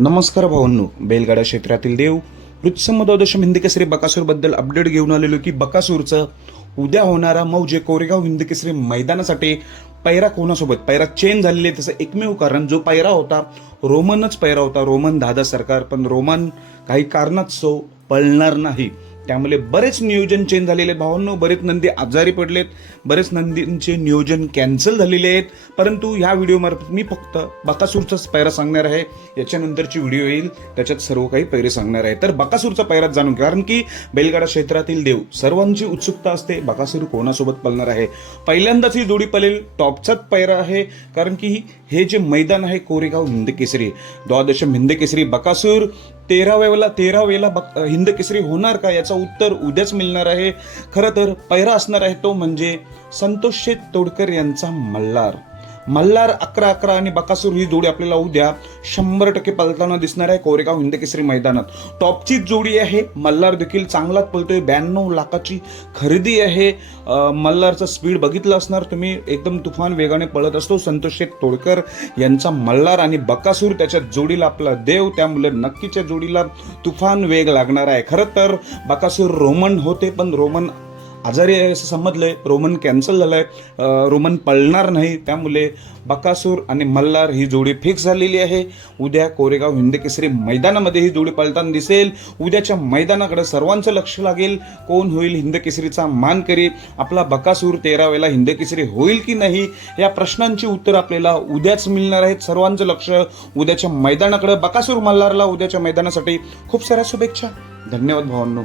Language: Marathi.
नमस्कार भावांनो, बैलगाडा क्षेत्रातील देव वृत्समदोदशम हिंद केसरी बकासूर बद्दल अपडेट घेऊन आलेलो की बकासूरचं उद्या होणारा मौजे कोरेगाव हिंद केसरी मैदानासाठी पैरा कोणासोबत पैरा चेंज झालेले आहे. त्याचं एकमेव कारण जो पैरा होता रोमनच पैरा होता, रोमन दादा सरकार. पण रोमन काही कारणास्तव पळणार नाही, त्यामुळे बरेच नियोजन चेंज झालेले आहेत भावांनो. बरेच नंदी आजारी पडलेत, बरेच नंदींचे नियोजन कॅन्सल झालेले आहेत. परंतु ह्या व्हिडिओमार्फत मी फक्त बकासूरचाच पैरा सांगणार आहे. याच्यानंतरची व्हिडिओ येईल, त्याच्यात सर्व काही पैरे सांगणार आहे. तर बकासूरचा पैराच जाणून घ्या, कारण की बैलगाडा क्षेत्रातील देव सर्वांची उत्सुकता असते बकासूर कोणासोबत पळणार आहे. पहिल्यांदाच ही जोडी पळेल, टॉपचाच पैरा आहे. कारण की हे जे मैदान आहे कोरेगाव हिंद केसरी, द्वादशम हिंद केसरी बकासूर 13वेला हिंद केसरी होणार का, याचं उत्तर उद्याच मिळणार आहे. खरं तर पैरा असणार आहे तो म्हणजे संतोष शेठ तोडकर यांचा मल्हार 11-11 आणि बकासूर ही जोडी आपल्याला उद्या 100% पळताना दिसणार आहे कोरेगाव हिंद केसरी मैदानात. टॉपची जोडी आहे. मल्हार देखील चांगलाच पळतोय, 92 लाखाची खरेदी आहे. मल्हारचा स्पीड बघितलं असणार तुम्ही, एकदम तुफान वेगाने पळत असतो संतोष शेठ तोडकर यांचा मल्हार. आणि बकासूर त्याच्या जोडीला आपला देव, त्यामुळे नक्कीच्या जोडीला तुफान वेग लागणार आहे. खरं तर बकासूर रोमन होते, पण रोमन आजारी आहे असं समजलंय, रोमन कॅन्सल झालाय, रोमन पळणार नाही. त्यामुळे बकासूर आणि मल्हार ही जोडी फिक्स झालेली आहे. उद्या कोरेगाव हिंद केसरी मैदानामध्ये ही जोडी पळताना दिसेल. उद्याच्या मैदानाकडे सर्वांचं लक्ष लागेल. कोण होईल हिंद केसरीचा मानकरी, आपला बकासूर 13वेला हिंद केसरी होईल की नाही, या प्रश्नांची उत्तर आपल्याला उद्याच मिळणार आहेत. सर्वांचं लक्ष उद्याच्या मैदानाकडे. बकासूर मल्हारला उद्याच्या मैदानासाठी खूप साऱ्या शुभेच्छा. धन्यवाद भावांनो.